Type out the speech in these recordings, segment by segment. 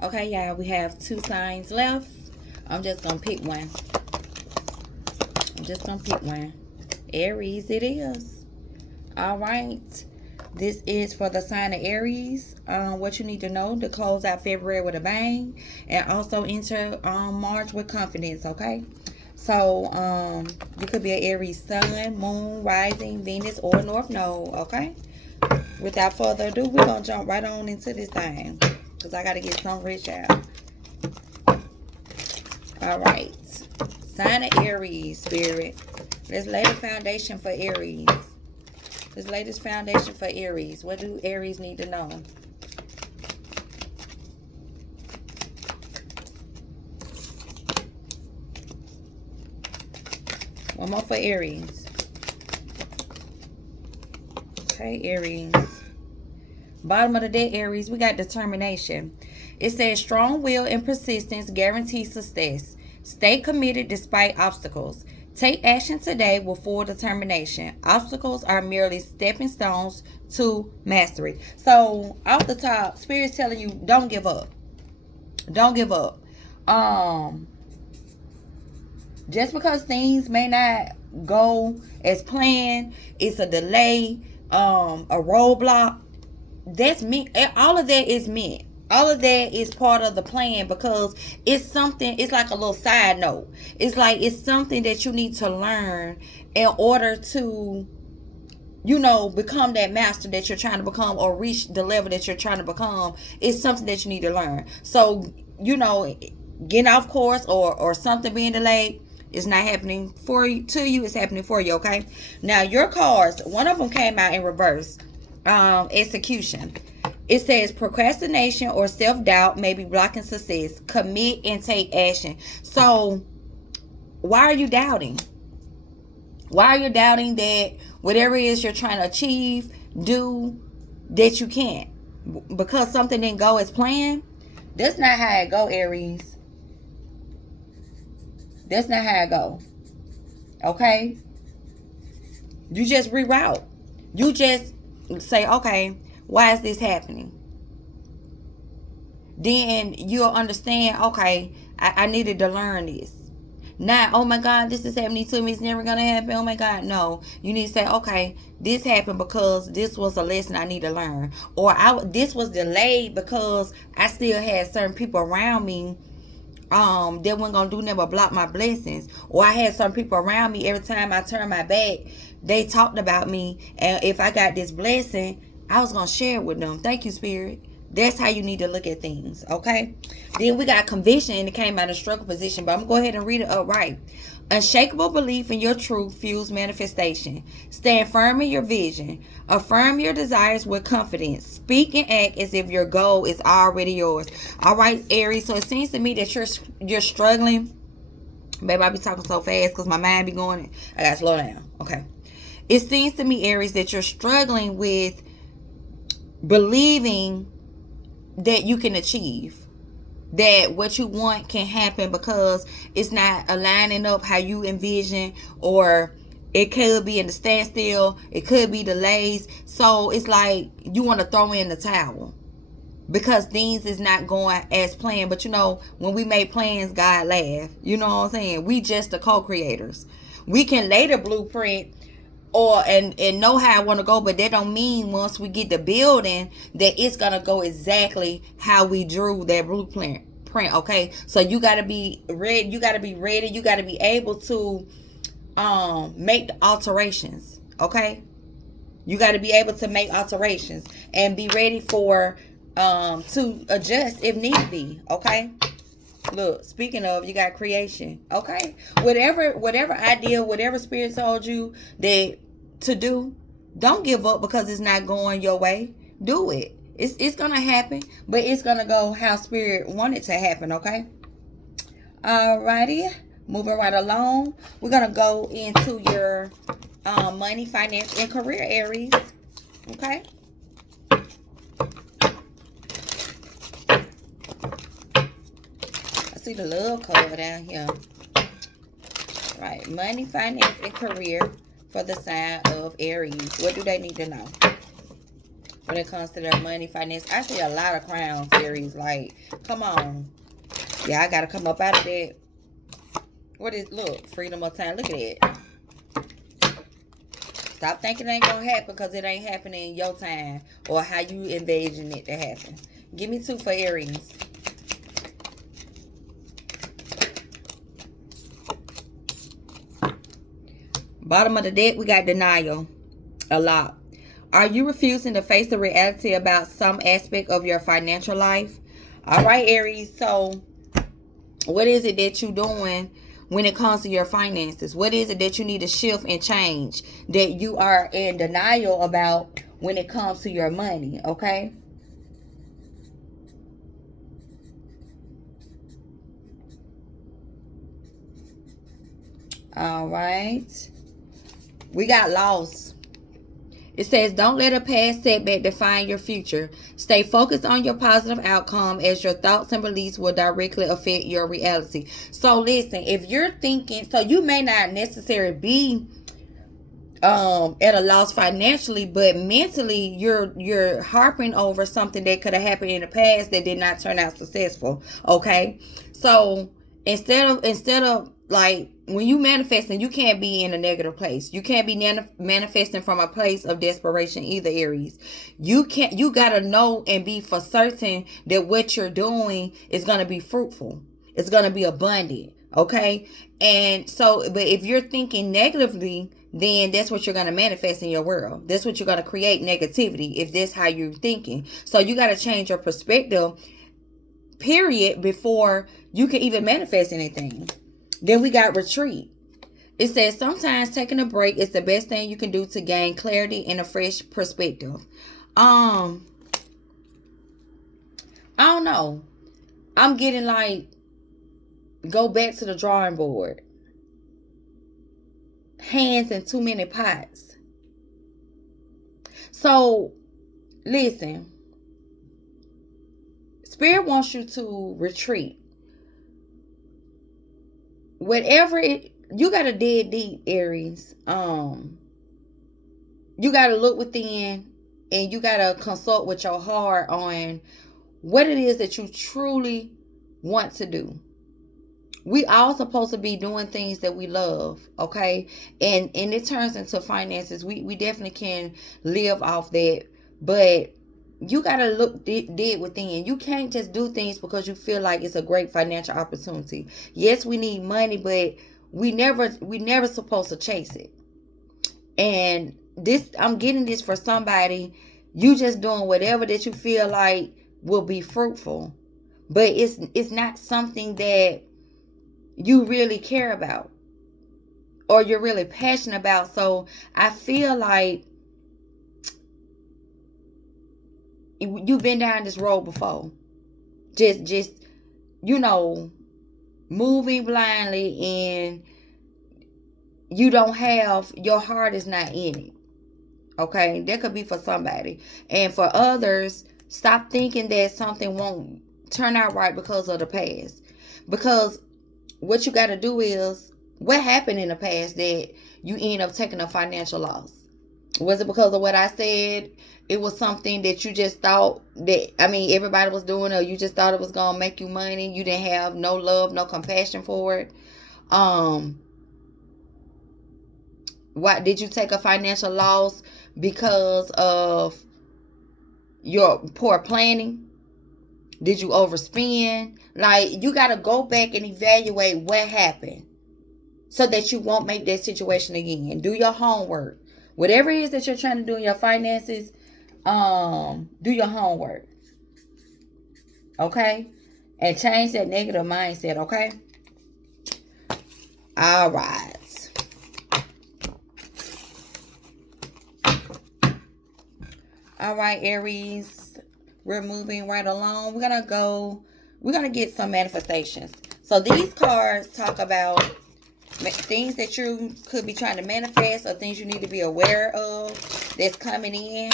Okay, y'all, we have 2 signs left. I'm just gonna pick one. Aries it is. All right. This is for the sign of Aries. What you need to know to close out February with a bang, and also enter March with confidence. Okay. So you could be an Aries sun, moon, rising, Venus, or North Node. Okay. Without further ado, we're gonna jump right on into this thing because I gotta get some rich out. All right. Sign of Aries, Spirit. Let's lay the foundation for Aries. Let's lay this foundation for Aries. What do Aries need to know? One more for Aries. Okay, Aries. Bottom of the deck, Aries, we got determination. It says strong will and persistence guarantee success. Stay committed despite obstacles. Take action today with full determination. Obstacles are merely stepping stones to mastery. So, off the top, Spirit's telling you, don't give up. Don't give up. Just because things may not go as planned, it's a delay, a roadblock. That's me. All of that is meant. All of that is part of the plan because it's something. It's like a little side note. It's like it's something that you need to learn in order to, become that master that you're trying to become or reach the level that you're trying to become. It's something that you need to learn. So, getting off course or something being delayed is not happening for you to you. It's happening for you. Okay. Now your cards. One of them came out in reverse. Execution. It says procrastination or self-doubt may be blocking success. Commit and take action. So why are you doubting? Why are you doubting that whatever it is you're trying to achieve, do, that you can't? Because something didn't go as planned? That's not how it go, Aries. That's not how it go. Okay? You just reroute. You just say, okay, why is this happening? Then you'll understand, okay, I needed to learn this. Not, oh my God, this is happening to me, it's never going to happen. Oh my God, no. You need to say, okay, this happened because this was a lesson I need to learn. Or this was delayed because I still had certain people around me that wasn't gonna do nothing but block my blessings. Or I had some people around me, every time I turned my back, they talked about me, and if I got this blessing, I was gonna share it with them. Thank you, Spirit. That's how you need to look at things. Okay. Then we got conviction, and it came out of struggle position, but I'm gonna go ahead and read it upright. Unshakable belief in your truth fuels manifestation. Stand firm in your vision. Affirm your desires with confidence. Speak and act as if your goal is already yours. All right, Aries. So it seems to me that you're struggling. Baby, I be talking so fast because my mind be going. I gotta slow down. Okay. It seems to me, Aries, that you're struggling with believing that you can achieve, that what you want can happen because it's not aligning up how you envision, or it could be in the standstill, it could be delays. So it's like you want to throw in the towel because things is not going as planned. But when we make plans, God laugh. You know what I'm saying? We just the co-creators. We can lay the blueprint and know how I want to go, but that don't mean once we get the building that it's gonna go exactly how we drew that blueprint. Okay, so you gotta be ready. You gotta be ready. You gotta be able to make the alterations. Okay, you gotta be able to make alterations and be ready for to adjust if need be. Okay. Look, speaking of, you got creation. Okay, whatever idea, whatever Spirit told you that to do, don't give up because it's not going your way. Do it. It's gonna happen, but it's gonna go how Spirit wanted to happen. Okay. Alrighty, moving right along. We're gonna go into your money, finance, and career, Aries. Okay. See the love card down here. Right. Money, finance, and career for the sign of Aries. What do they need to know? when it comes to their money, finance. I see a lot of crowns, Aries. Like, come on. Yeah, I got to come up out of that. What is, look, freedom of time. Look at that. Stop thinking it ain't going to happen because it ain't happening in your time or how you envision it to happen. Give me 2 for Aries. Bottom of the deck, we got denial. A lot. Are you refusing to face the reality about some aspect of your financial life? All right, Aries. So, what is it that you're doing when it comes to your finances? What is it that you need to shift and change that you are in denial about when it comes to your money? Okay. All right. We got loss. It says, don't let a past setback define your future. Stay focused on your positive outcome as your thoughts and beliefs will directly affect your reality. So listen, if you're thinking, so you may not necessarily be at a loss financially, but mentally you're harping over something that could have happened in the past that did not turn out successful. Okay. So instead of like, when you manifesting, you can't be in a negative place. You can't be manifesting from a place of desperation either, Aries. You gotta know and be for certain that what you're doing is gonna be fruitful. It's gonna be abundant. Okay. And so, but if you're thinking negatively, then that's what you're going to manifest in your world. That's what you're going to create, negativity, if that's how you're thinking. So you got to change your perspective, period, before you can even manifest anything. Then we got retreat. It says sometimes taking a break is the best thing you can do to gain clarity and a fresh perspective. I don't know. I'm getting like, go back to the drawing board. Hands in too many pots. So, listen. Spirit wants you to retreat. Whatever it, you got to dig deep, Aries. You got to look within and you got to consult with your heart on what it is that you truly want to do. We all supposed to be doing things that we love, okay? And it turns into finances. We definitely can live off that, but you gotta look deep within. You can't just do things because you feel like it's a great financial opportunity. Yes, we need money, but we never supposed to chase it. And this, I'm getting this for somebody. You just doing whatever that you feel like will be fruitful, but it's not something that you really care about or you're really passionate about. So I feel like you've been down this road before, just moving blindly, and you don't have, your heart is not in it. Okay, that could be for somebody. And for others, stop thinking that something won't turn out right because of the past. Because what you got to do is, what happened in the past that you end up taking a financial loss? Was it because of what I said? It was something that you just thought that, everybody was doing, or you just thought it was going to make you money. You didn't have no love, no compassion for it. Why did you take a financial loss? Because of your poor planning? Did you overspend? Like, you got to go back and evaluate what happened so that you won't make that situation again. Do your homework. Whatever it is that you're trying to do in your finances, do your homework. Okay? And change that negative mindset, okay? All right. All right, Aries. We're moving right along. We're going to get some manifestations. So these cards talk about things that you could be trying to manifest, or things you need to be aware of that's coming in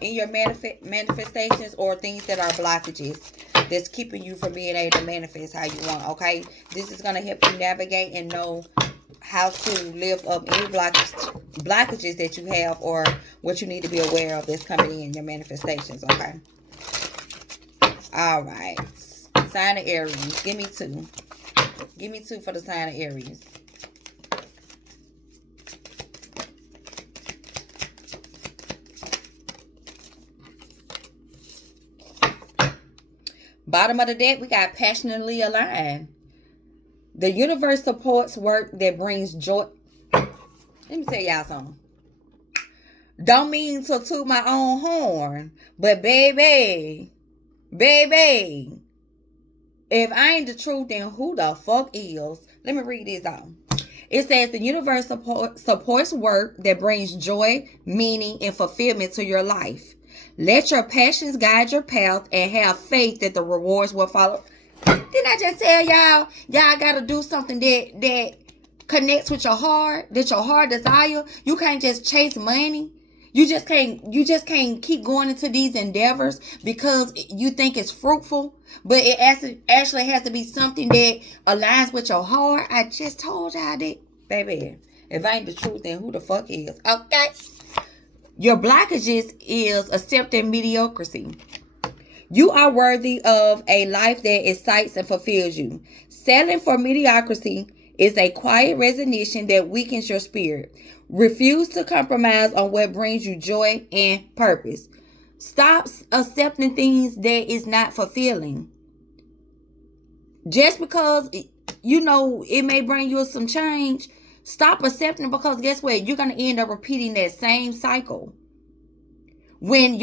your manifestations, or things that are blockages that's keeping you from being able to manifest how you want, okay? This is going to help you navigate and know how to lift up any blockages that you have, or what you need to be aware of that's coming in your manifestations. Okay. All right. Sign of Aries. Give me 2. Give me 2 for the sign of Aries. Bottom of the deck, we got passionately aligned. The universe supports work that brings joy. Let me tell y'all something. Don't mean to toot my own horn, but baby, if I ain't the truth, then who the fuck is? Let me read this out. It says the universe supports work that brings joy, meaning, and fulfillment to your life. Let your passions guide your path and have faith that the rewards will follow. Didn't I just tell y'all? Y'all gotta do something that connects with your heart, that your heart desire. You can't just chase money. You just can't keep going into these endeavors because you think it's fruitful, but it actually has to be something that aligns with your heart. I just told y'all that, baby. If I ain't the truth, then who the fuck is? Okay. Your blockages is accepting mediocrity. You are worthy of a life that excites and fulfills you. Settling for mediocrity is a quiet resignation that weakens your spirit. Refuse to compromise on what brings you joy and purpose. Stop accepting things that is not fulfilling. Just because, it may bring you some change, stop accepting, because guess what? You're going to end up repeating that same cycle. When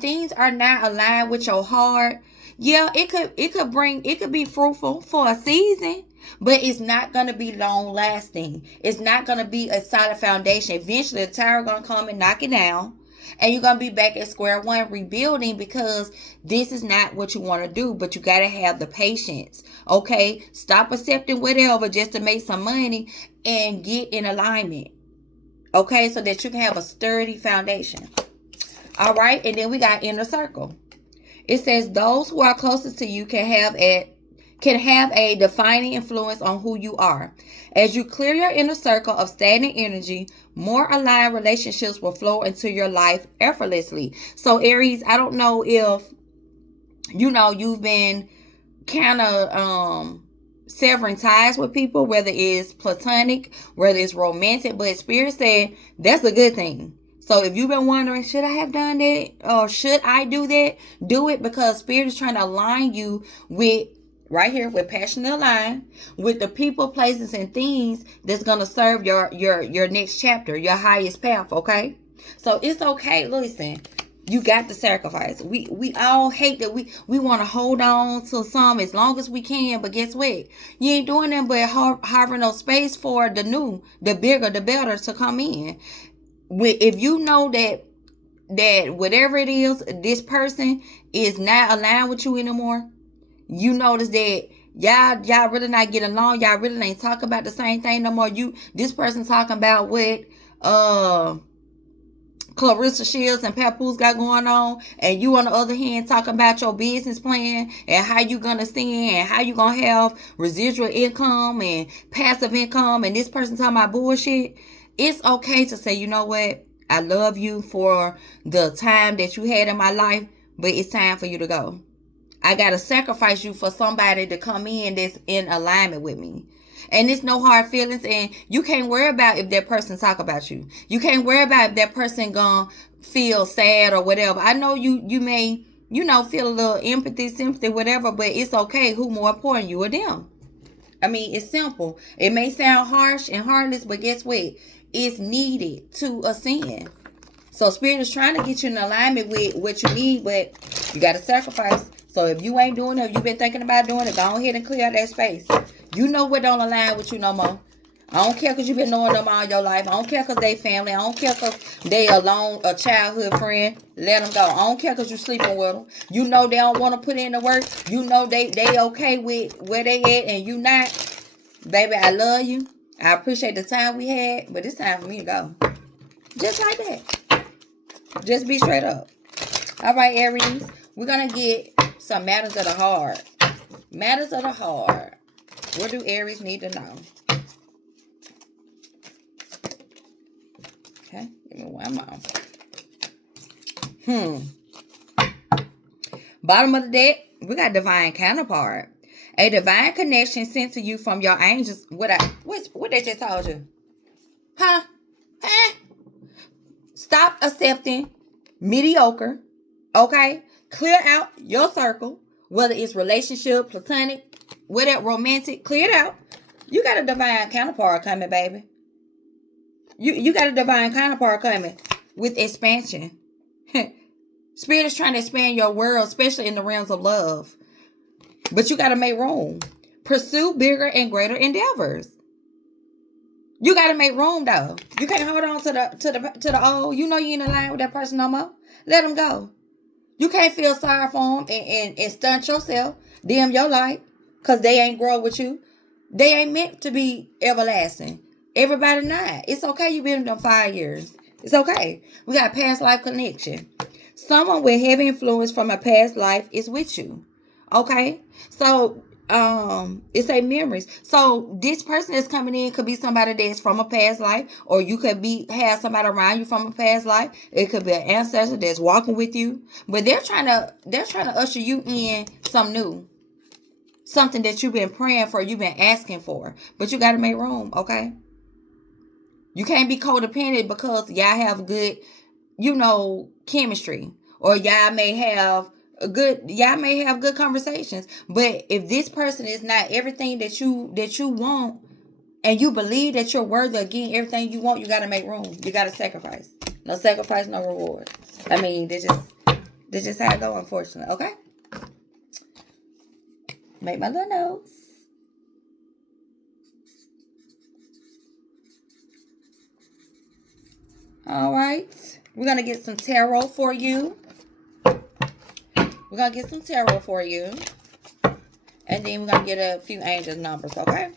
things are not aligned with your heart, yeah, it could be fruitful for a season, but it's not going to be long lasting. It's not going to be a solid foundation. Eventually the tower going to come and knock it down, and you're going to be back at square one rebuilding, because this is not what you want to do. But you got to have the patience. Okay, stop accepting whatever just to make some money, and get in alignment, okay, so that you can have a sturdy foundation. All right, and then we got inner circle. It says those who are closest to you can have a defining influence on who you are. As you clear your inner circle of stagnant energy, more aligned relationships will flow into your life effortlessly. So Aries, I don't know if you've been kind of severing ties with people, whether it's platonic, whether it's romantic, but Spirit said that's a good thing. So if you've been wondering, should I have done that, or should I do that? Do it, because Spirit is trying to align you with, right here, with passionate align, with the people, places, and things that's going to serve your next chapter, your highest path, okay? So it's okay. Listen, you got to sacrifice. We all hate that we want to hold on to some as long as we can, but guess what? You ain't doing that but harboring no space for the new, the bigger, the better to come in. If you know that whatever it is, this person is not aligned with you anymore, you notice that y'all really not getting along, y'all really ain't talking about the same thing no more. This person talking about what Clarissa Shields and Papoose got going on, and you on the other hand talking about your business plan and how you gonna stand and how you gonna have residual income and passive income, and this person talking about bullshit. It's okay to say, you know what? I love you for the time that you had in my life, but it's time for you to go. I got to sacrifice you for somebody to come in that's in alignment with me. And it's no hard feelings, and you can't worry about if that person talk about you. You can't worry about if that person gonna feel sad or whatever. I know you may, feel a little empathy, sympathy, whatever, but it's okay. Who more important, you or them? I mean, it's simple. It may sound harsh and heartless, but guess what? It's needed to ascend. So Spirit is trying to get you in alignment with what you need, but you got to sacrifice. So if you ain't doing it, if you've been thinking about doing it, go ahead and clear out that space. You know what don't align with you no more. I don't care because you've been knowing them all your life. I don't care because they family. I don't care because they a childhood friend. Let them go. I don't care because you sleeping with them. You know they don't want to put in the work. You know they okay with where they at, and you not. Baby, I love you. I appreciate the time we had, but it's time for me to go. Just like that. Just be straight up. All right, Aries. We're going to get some matters of the heart. Matters of the heart. What do Aries need to know? Okay, give me one more. Bottom of the deck, we got divine counterpart. A divine connection sent to you from your angels. What they just told you? Huh? Stop accepting mediocre. Okay? Clear out your circle. Whether it's relationship, platonic, whatever, romantic, clear it out. You got a divine counterpart coming, baby. You got a divine counterpart coming with expansion. Spirit is trying to expand your world, especially in the realms of love. But you got to make room. Pursue bigger and greater endeavors. You got to make room, though. You can't hold on to the old. You know you ain't in line with that person no more. Let them go. You can't feel sorry for them and stunt yourself. Dim your light. Because they ain't grow with you. They ain't meant to be everlasting. Everybody not. It's okay you been with them 5 years. It's okay. We got past life connection. Someone with heavy influence from a past life is with you. Okay? So, it's a memories. So, this person that's coming in could be somebody that's from a past life. Or you could have somebody around you from a past life. It could be an ancestor that's walking with you. But they're trying to usher you in some new. Something that you've been praying for, you've been asking for. But you got to make room, okay? You can't be codependent because y'all have good, chemistry. Or y'all may have good conversations. But if this person is not everything that you want, and you believe that you're worthy of getting everything you want, you got to make room. You got to sacrifice. No sacrifice, no reward. I mean, that's just how it go, unfortunately, okay? Make my little notes. All right. We're going to get some tarot for you. And then we're going to get a few angel numbers, okay?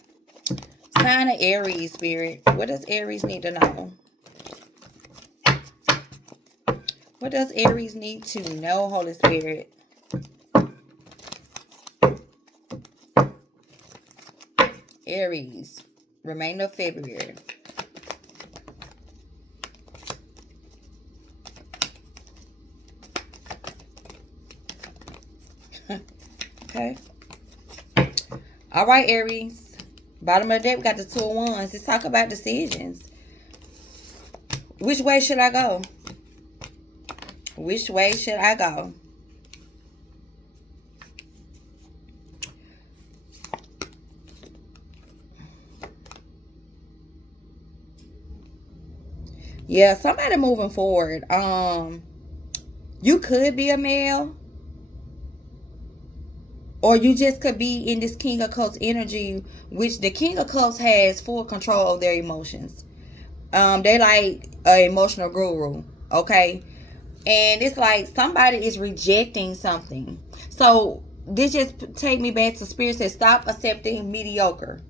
Sign of Aries, Spirit. What does Aries need to know? What does Aries need to know, Holy Spirit? Aries. Remainder of February. Okay. All right, Aries. Bottom of the deck, we got the 2 of Wands. Let's talk about decisions. Which way should I go? Which way should I go? Yeah, somebody moving forward. You could be a male. Or you just could be in this King of Cups energy, which the King of Cups has full control of their emotions. They like an emotional guru, okay? And it's like somebody is rejecting something. So this just take me back to Spirit says stop accepting mediocre.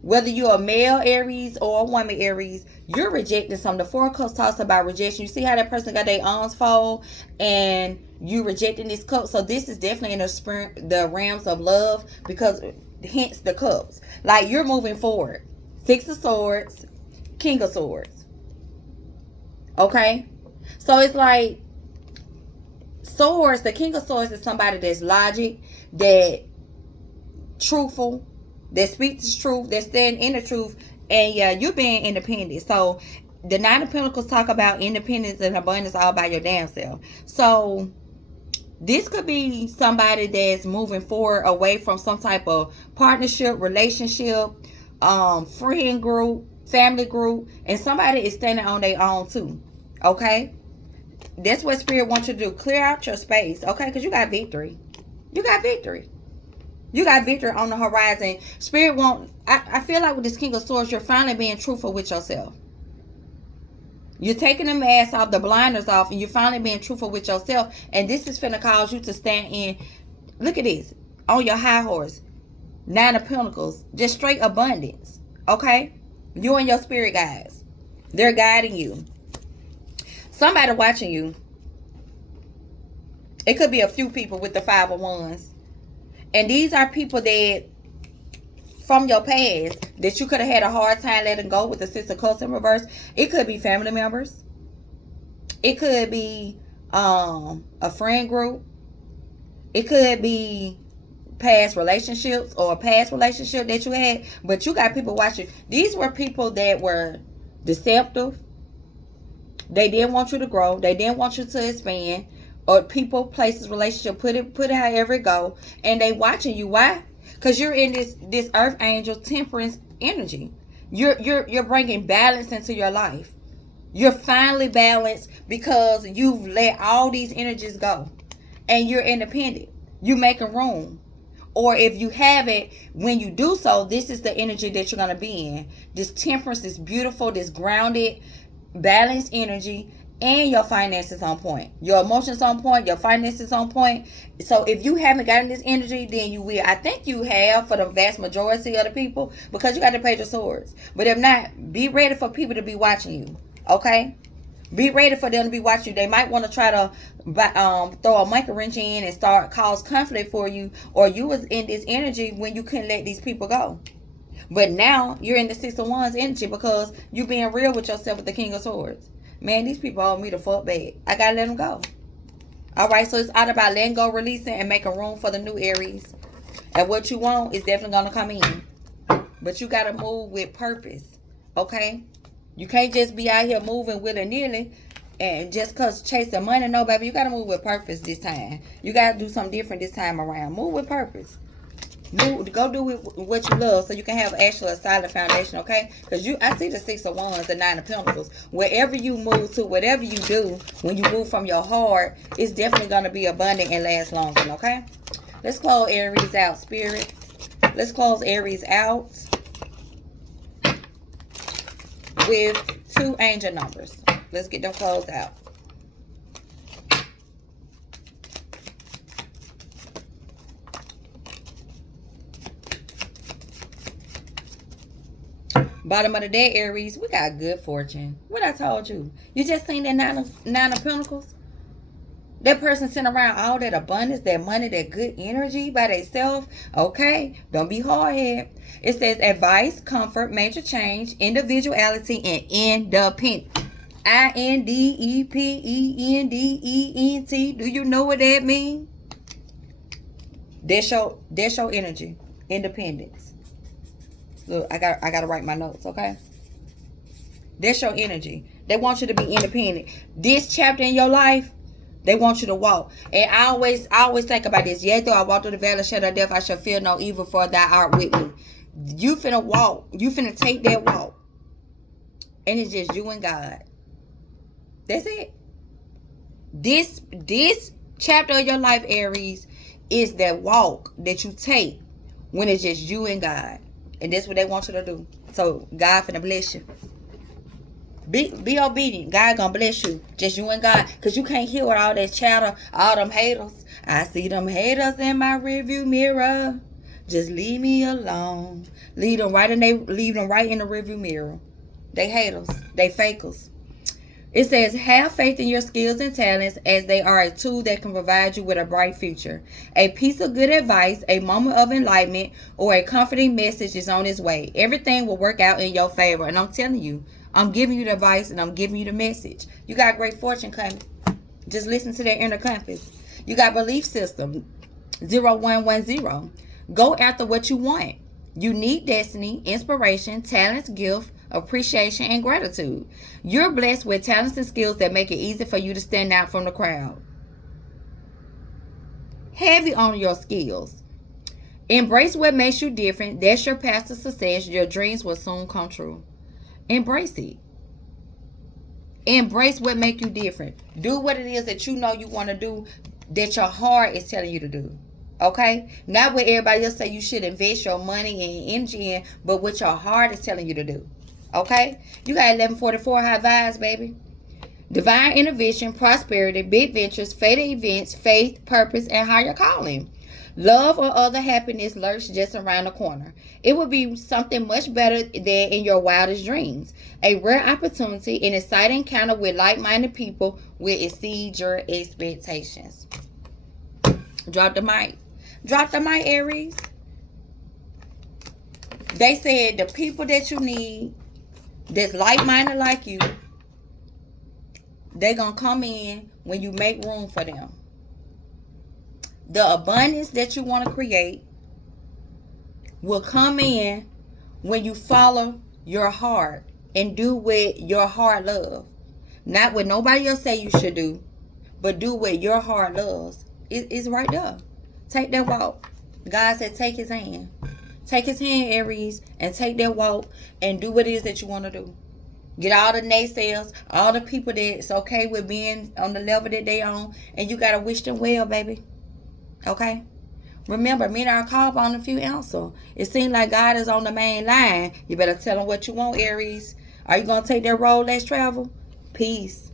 Whether you're a male Aries or a woman Aries, you're rejecting something. The 4 of Cups talks about rejection. You see how that person got their arms fold and you rejecting this cup. So this is definitely in the realms of love because hence the cups. Like you're moving forward. 6 of Swords, King of Swords. Okay? So it's like Swords, the King of Swords is somebody that's logic, that truthful, that speaks the truth, that stand in the truth, and yeah, you're being independent. So the 9 of Pentacles talk about independence and abundance all by your damn self. So this could be somebody that's moving forward away from some type of partnership, relationship, friend group, family group, and somebody is standing on their own too. Okay? That's what Spirit wants you to do. Clear out your space, okay? Because you got victory. You got victory. You got victory on the horizon. Spirit won't... I feel like with this King of Swords, you're finally being truthful with yourself. You're taking the mask off, the blinders off, and you're finally being truthful with yourself. And this is finna cause you to stand in... Look at this. On your high horse. 9 of Pentacles. Just straight abundance. Okay? You and your spirit guides. They're guiding you. Somebody watching you. It could be a few people with the 5 of Wands. And these are people that from your past that you could have had a hard time letting go with the Six of Cups in reverse. It could be family members. It could be a friend group. It could be past relationships or a past relationship that you had. But you got people watching. These were people that were deceptive. They didn't want you to grow. They didn't want you to expand. Or people, places, relationship, put it however it go. And they watching you. Why? Because you're in this earth angel temperance energy. You're bringing balance into your life. You're finally balanced because you've let all these energies go. And you're independent. You're making room. Or if you haven't, when you do so, this is the energy that you're going to be in. This temperance, this beautiful, this grounded, balanced energy. And your finances on point. Your emotions on point. Your finances on point. So if you haven't gotten this energy, then you will. I think you have for the vast majority of the people. Because you got the Page of Swords. But if not, be ready for people to be watching you. Okay? Be ready for them to be watching you. They might want to try to throw a monkey wrench in and start cause conflict for you. Or you was in this energy when you couldn't let these people go. But now you're in the Six of Wands energy because you're being real with yourself with the King of Swords. Man, these people hold me the fuck back. I gotta let them go. Alright, so it's all about letting go, releasing, and making room for the new Aries. And what you want is definitely gonna come in. But you gotta move with purpose. Okay? You can't just be out here moving willy-nilly and just cause chasing money. No, baby, you gotta move with purpose this time. You gotta do something different this time around. Move with purpose. Go do what you love so you can have actually a solid foundation, okay? Because I see the Six of Wands, the Nine of Pentacles. Wherever you move to, whatever you do, when you move from your heart, it's definitely going to be abundant and last longer, okay? Let's close Aries out, Spirit. Let's close Aries out with 2 angel numbers. Let's get them closed out. Bottom of the day, Aries, we got good fortune. What I told you. You just seen that nine of Pentacles? That person sent around all that abundance, that money, that good energy by themselves. Okay? Don't be hard-headed. It says advice, comfort, major change, individuality, and independent. INDEPENDENT. Do you know what that means? That's your energy. Independence. Look, I gotta write my notes, okay? That's your energy. They want you to be independent. This chapter in your life, they want you to walk. And I always think about this. Yet though I walk through the valley of shadow of death, I shall fear no evil, for thou art with me. You finna walk. You finna take that walk. And it's just you and God. That's it. This chapter of your life, Aries, is that walk that you take when it's just you and God. And that's what they want you to do. So God finna bless you. Be obedient. God gonna bless you. Just you and God. Because you can't hear all that chatter. All them haters. I see them haters in my rearview mirror. Just leave me alone. Leave them right in the rearview mirror. They haters. They fakers. It says, have faith in your skills and talents as they are a tool that can provide you with a bright future. A piece of good advice, a moment of enlightenment, or a comforting message is on its way. Everything will work out in your favor. And I'm telling you, I'm giving you the advice and I'm giving you the message. You got great fortune coming. Just listen to that inner compass. You got belief system, 0110. Go after what you want. Unique destiny, inspiration, talents, gift, appreciation, and gratitude. You're blessed with talents and skills that make it easy for you to stand out from the crowd. Heavy on your skills. Embrace what makes you different. That's your path to success. Your dreams will soon come true. Embrace it. Embrace what makes you different. Do what it is that you know you want to do, that your heart is telling you to do. Okay? Not what everybody else say you should invest your money and energy in, but what your heart is telling you to do. Okay? You got 1144 high vibes, baby. Divine intervention, prosperity, big ventures, fated events, faith, purpose, and higher calling. Love or other happiness lurks just around the corner. It will be something much better than in your wildest dreams. A rare opportunity, an exciting encounter with like-minded people will exceed your expectations. Drop the mic. Drop the mic, Aries. They said the people that you need, that's like-minded like you, they gonna come in when you make room for them. The abundance that you want to create will come in when you follow your heart and do what your heart loves. Not what nobody else say you should do, but do what your heart loves. It's right there. Take that walk. God said take his hand. Take his hand, Aries, and take that walk and do what it is that you want to do. Get all the naysayers, all the people that's okay with being on the level that they on, and you got to wish them well, baby. Okay? Remember, me and our call on a few answer. It seems like God is on the main line. You better tell him what you want, Aries. Are you going to take that road less travel? Peace.